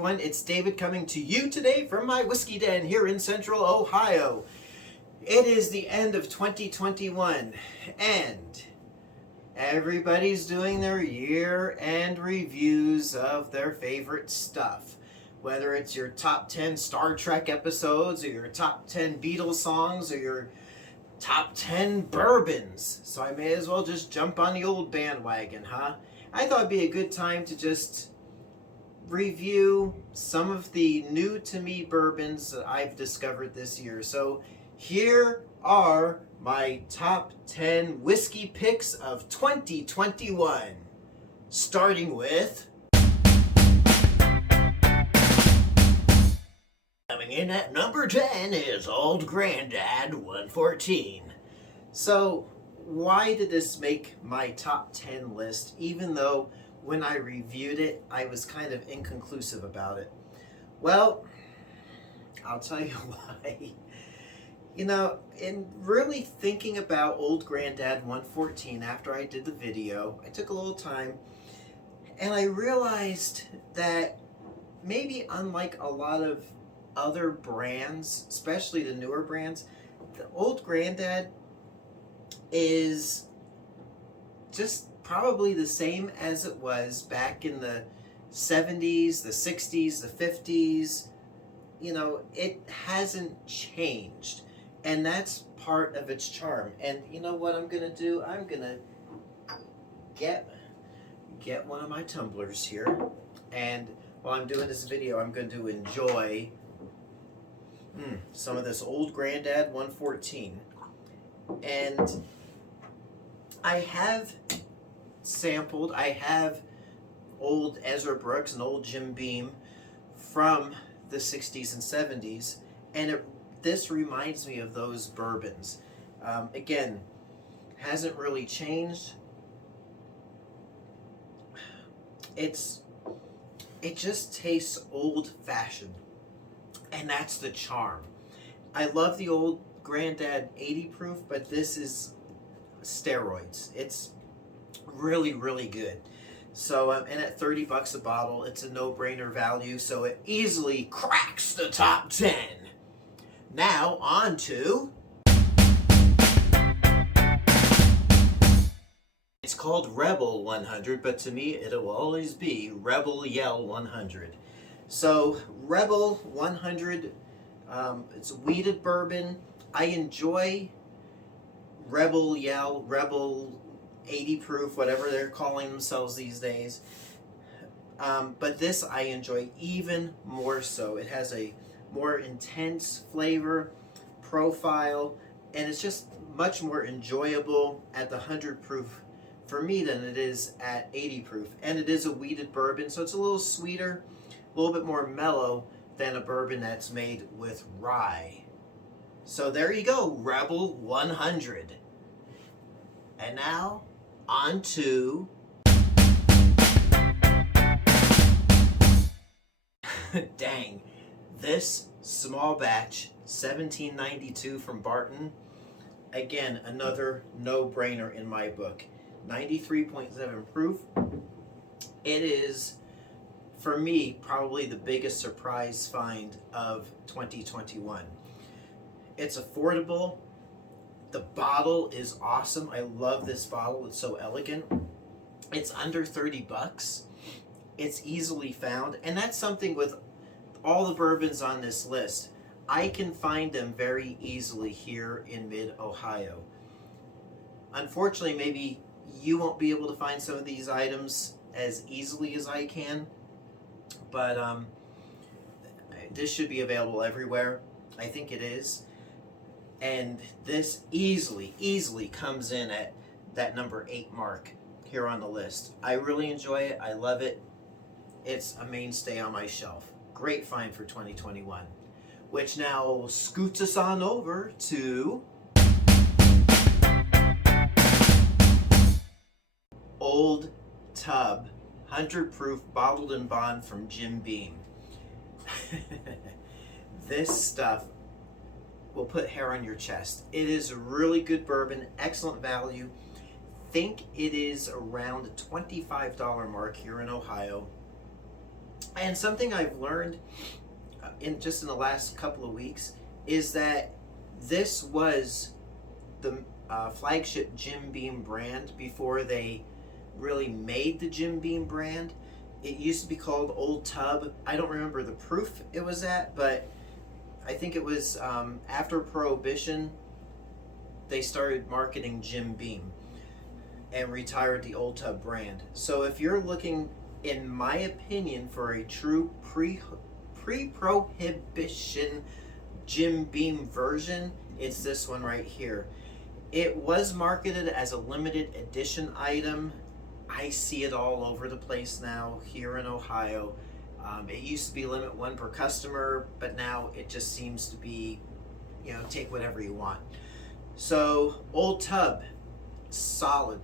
everyone, it's David coming to you today from my whiskey den here in Central Ohio. It is the end of 2021 and everybody's doing their year-end reviews of their favorite stuff. Whether it's your top 10 Star Trek episodes or your top 10 Beatles songs or your top 10 bourbons. So I may as well just jump on the old bandwagon, huh? I thought it'd be a good time to just review some of the new to me bourbons that I've discovered this year. So here are my top 10 whiskey picks of 2021. Starting with, coming in at number 10 is Old Grandad 114. So why did this make my top 10 list, even though when I reviewed it, I was kind of inconclusive about it? Well, I'll tell you why. You know, in really thinking about Old Grandad 114 after I did the video, I took a little time and I realized that maybe unlike a lot of other brands, especially the newer brands, the Old Grandad is just probably the same as it was back in the 70s, the 60s, the 50s. You know, it hasn't changed. And that's part of its charm. And you know what I'm going to do? I'm going to get one of my tumblers here. And while I'm doing this video, I'm going to enjoy some of this Old Grandad 114. And I have sampled, I have old Ezra Brooks and old Jim Beam from the 60s and 70s, and this reminds me of those bourbons. Again, hasn't really changed. It just tastes old-fashioned, and that's the charm. I love the Old Grandad 80 proof, but this is steroids. It's really, really good. So, and at $30 a bottle, it's a no-brainer value, so it easily cracks the top 10. Now, on to... It's called Rebel 100, but to me, it will always be Rebel Yell 100. So, Rebel 100, it's a wheated bourbon. I enjoy Rebel Yell, Rebel 80 proof, whatever they're calling themselves these days. But this I enjoy even more so. It has a more intense flavor profile, and it's just much more enjoyable at the 100 proof for me than it is at 80 proof. And it is a wheated bourbon, so it's a little sweeter, a little bit more mellow than a bourbon that's made with rye. So there you go, Rebel 100. And now, on to... Dang. This small batch, 1792 from Barton. Again, another no-brainer in my book. 93.7 proof. It is, for me, probably the biggest surprise find of 2021. It's affordable. The bottle is awesome. I love this bottle. It's so elegant. It's under $30. It's easily found. And that's something with all the bourbons on this list. I can find them very easily here in mid-Ohio. Unfortunately, maybe you won't be able to find some of these items as easily as I can. But this should be available everywhere. I think it is. And this easily comes in at that number 8 mark here on the list. I really enjoy it. I love it. It's a mainstay on my shelf. Great find for 2021. Which now scoots us on over to Old Tub 100 proof bottled and bond from Jim Beam. This stuff will put hair on your chest. It is a really good bourbon, excellent value. Think it is around the $25 mark here in Ohio. And something I've learned in the last couple of weeks is that this was the flagship Jim Beam brand before they really made the Jim Beam brand. It used to be called Old Tub. I don't remember the proof it was at, but I think it was after Prohibition, they started marketing Jim Beam and retired the Old Tub brand. So if you're looking, in my opinion, for a true pre-Prohibition Jim Beam version, it's this one right here. It was marketed as a limited edition item. I see it all over the place now here in Ohio. It used to be limit one per customer, but now it just seems to be, take whatever you want. So Old Tub, solid.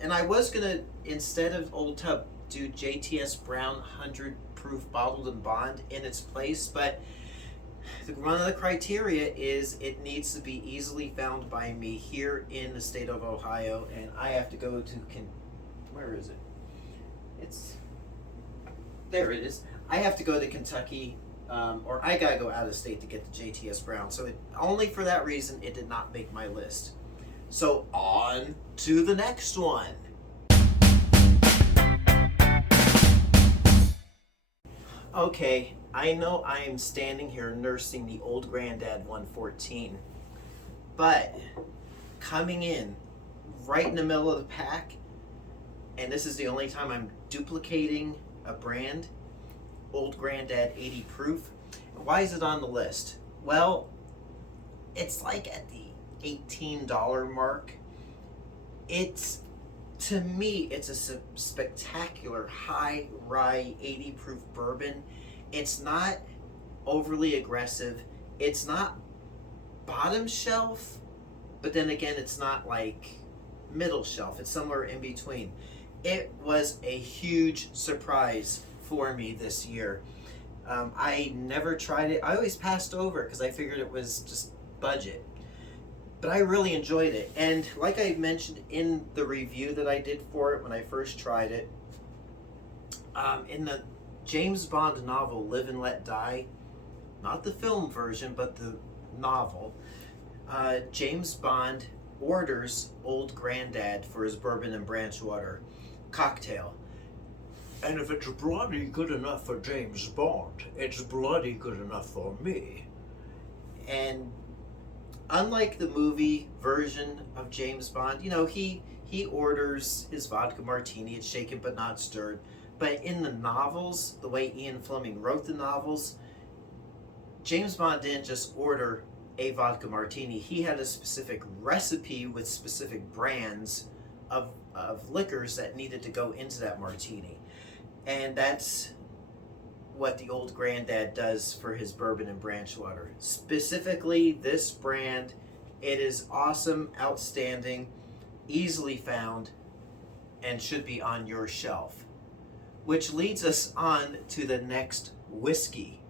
And I was gonna, instead of Old Tub, do JTS Brown 100 proof bottled and bond in its place, but one of the criteria is it needs to be easily found by me here in the state of Ohio, and I have to go to where is it? There it is. I have to go to Kentucky, or I gotta go out of state to get the JTS Brown. So only for that reason, it did not make my list. So on to the next one. Okay, I know I am standing here nursing the old Grandad 114, but coming in right in the middle of the pack, and this is the only time I'm duplicating a brand, Old Grandad 80 proof. Why is it on the list? Well, it's like at the $18 mark. To me, it's a spectacular high rye 80 proof bourbon. It's not overly aggressive. It's not bottom shelf, but then again, it's not like middle shelf. It's somewhere in between. It was a huge surprise for me this year. I never tried it. I always passed over because I figured it was just budget. But I really enjoyed it. And like I mentioned in the review that I did for it when I first tried it, in the James Bond novel Live and Let Die, not the film version, but the novel, James Bond orders Old Grandad for his bourbon and branch water cocktail. And if it's bloody good enough for James Bond, it's bloody good enough for me. And unlike the movie version of James Bond, he orders his vodka martini. It's shaken but not stirred. But in the novels, the way Ian Fleming wrote the novels, James Bond didn't just order a vodka martini. He had a specific recipe with specific brands of liquors that needed to go into that martini. And that's what the Old Grandad does for his bourbon and branch water. Specifically, this brand, it is awesome, outstanding, easily found, and should be on your shelf. Which leads us on to the next whiskey.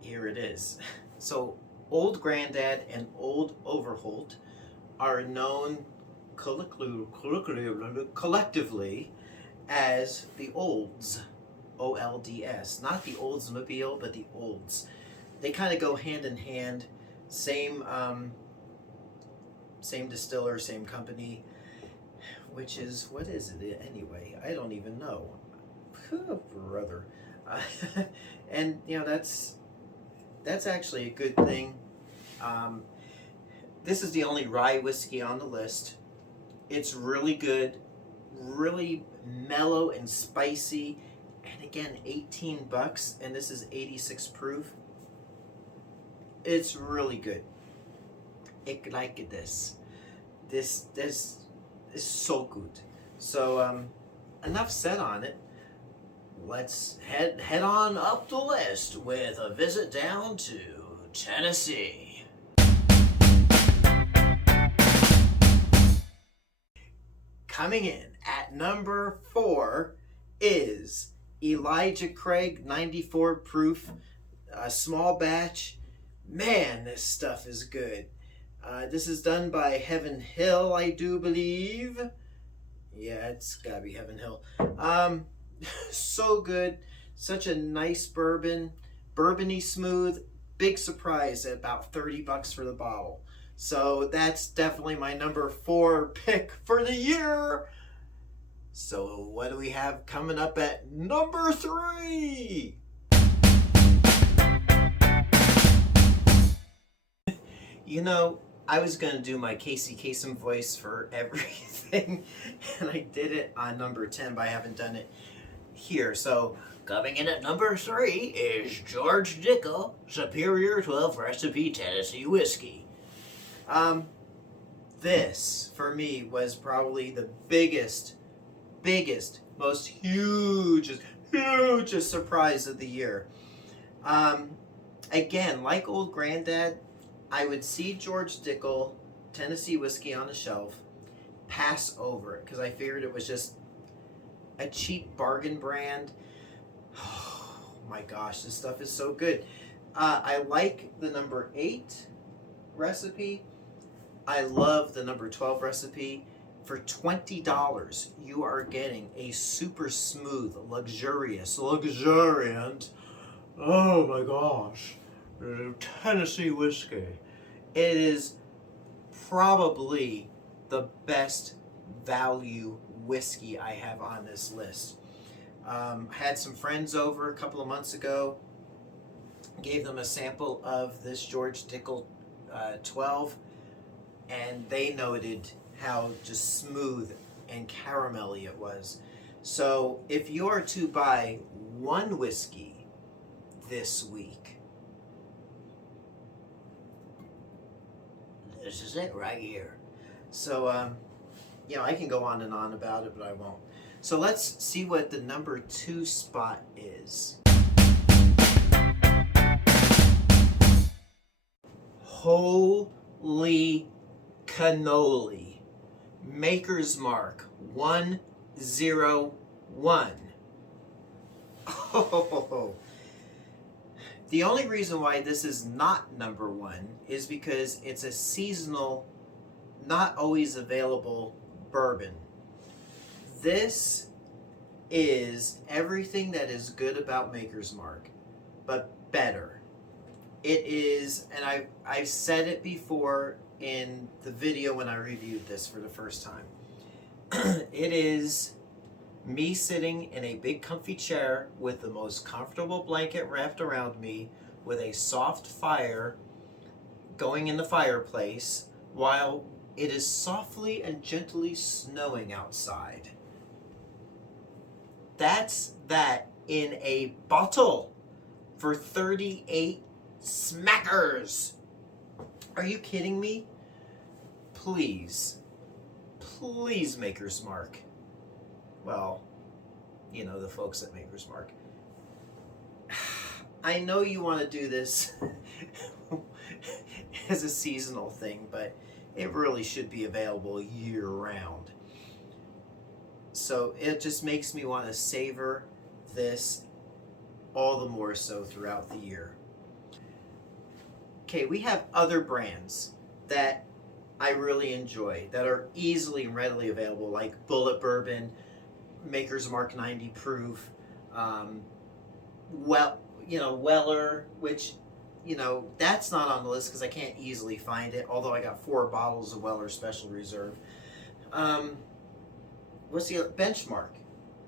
Here it is. So, Old Grandad and Old Overholt are known collectively as the Olds, O-L-D-S. Not the Oldsmobile, but the Olds. They kind of go hand in hand. Same distiller, same company. Which is, what is it anyway? I don't even know. Brother. And, that's actually a good thing. This is the only rye whiskey on the list. It's really good, really mellow and spicy, and again, $18, and this is 86 proof. It's really good. Ich like this. This is so good. So, enough said on it. Let's head on up the list with a visit down to Tennessee. Coming in at number 4 is Elijah Craig 94 proof, small batch. Man, this stuff is good. This is done by Heaven Hill, I do believe. Yeah, it's gotta be Heaven Hill. So good. Such a nice bourbon. Bourbony smooth. Big surprise at about $30 for the bottle. So that's definitely my number 4 pick for the year. So what do we have coming up at number 3? You know, I was going to do my Casey Kasem voice for everything, and I did it on number 10, but I haven't done it here. So, coming in at number 3 is George Dickel Superior 12 Recipe Tennessee Whiskey. This, for me, was probably the biggest, most hugest surprise of the year. Again, like old Grandad, I would see George Dickel Tennessee whiskey on the shelf, pass over it because I figured it was just a cheap bargain brand. Oh my gosh, this stuff is so good. I like the number 8 recipe. I love the number 12 recipe. For $20, you are getting a super smooth, luxuriant, oh my gosh, Tennessee whiskey. It is probably the best value whiskey I have on this list. Had some friends over a couple of months ago, gave them a sample of this George Dickel 12, and they noted how just smooth and caramelly it was. So if you are to buy one whiskey this week, this is it right here. So, I can go on and on about it, but I won't. So let's see what the number 2 spot is. Holy cannoli. Maker's Mark 101. Oh. The only reason why this is not number 1 is because it's a seasonal, not always available bourbon. This is everything that is good about Maker's Mark, but better. It is, and I've said it before in the video when I reviewed this for the first time. It is me sitting in a big comfy chair with the most comfortable blanket wrapped around me, with a soft fire going in the fireplace while it is softly and gently snowing outside. That's that in a bottle for 38 smackers. Are you kidding me? Please, Maker's Mark. Well, the folks at Maker's Mark. I know you want to do this as a seasonal thing, but it really should be available year-round. So it just makes me want to savor this all the more so throughout the year. Okay, we have other brands that I really enjoy that are easily and readily available, like Bullet Bourbon, Maker's Mark 90 proof, Weller, which, that's not on the list because I can't easily find it, although I got 4 bottles of Weller Special Reserve. What's the other? Benchmark.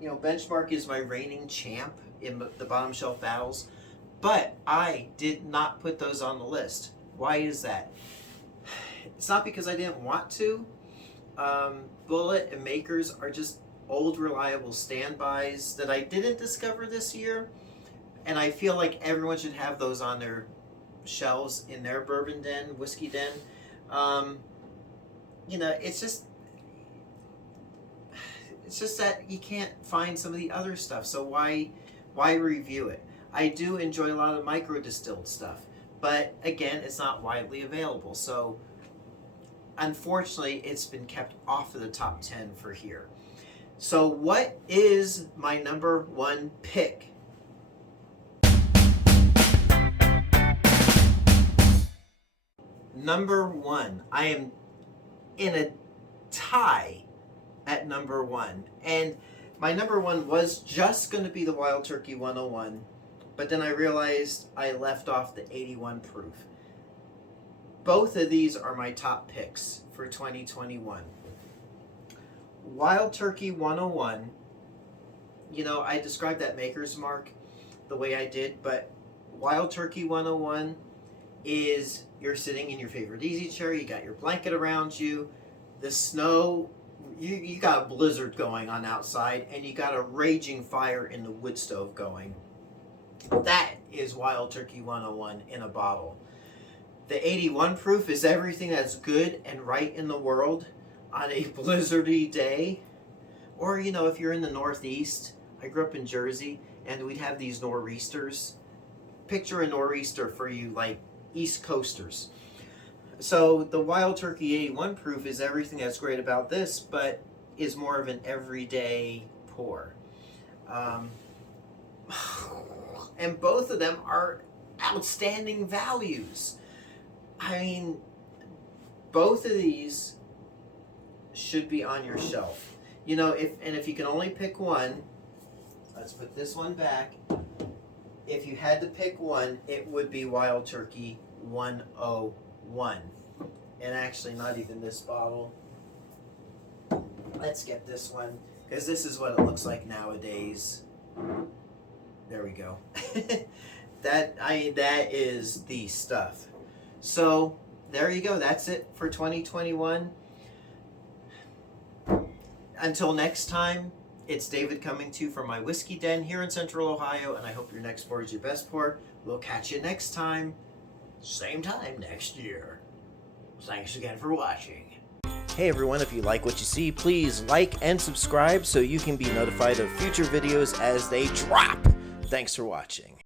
Benchmark is my reigning champ in the bottom shelf battles, but I did not put those on the list. Why is that? It's not because I didn't want to. Bullet and Makers are just old, reliable standbys that I didn't discover this year, and I feel like everyone should have those on their shelves in their bourbon den, whiskey den. It's just that you can't find some of the other stuff, so why review it? I do enjoy a lot of micro distilled stuff, but again, it's not widely available, so unfortunately it's been kept off of the top 10 for here. So what is my number 1 pick? Number 1, I am in a tie at number 1. And my number 1 was just going to be the Wild Turkey 101, but then I realized I left off the 81 proof. Both of these are my top picks for 2021. Wild Turkey 101, you know, I described that maker's mark the way I did, but Wild Turkey 101 is you're sitting in your favorite easy chair, you got your blanket around you, the snow, you got a blizzard going on outside, and you got a raging fire in the wood stove going. That is Wild Turkey 101 in a bottle. The 81 proof is everything that's good and right in the world on a blizzardy day. Or, you know, if you're in the Northeast, I grew up in Jersey, and we'd have these nor'easters. Picture a nor'easter for you, like East Coasters. So the Wild Turkey 81 proof is everything that's great about this, but is more of an everyday pour. And both of them are outstanding values. I mean, both of these should be on your shelf. You know, if you can only pick one, let's put this one back. If you had to pick one, it would be Wild Turkey 101. And actually, not even this bottle. Let's get this one, because this is what it looks like nowadays. There we go. That is the stuff. So there you go. That's it for 2021. Until next time, it's David coming to you from my whiskey den here in Central Ohio, and I hope your next pour is your best pour. We'll catch you next time, same time next year. Thanks again for watching. Hey everyone, if you like what you see, please like and subscribe so you can be notified of future videos as they drop. Thanks for watching.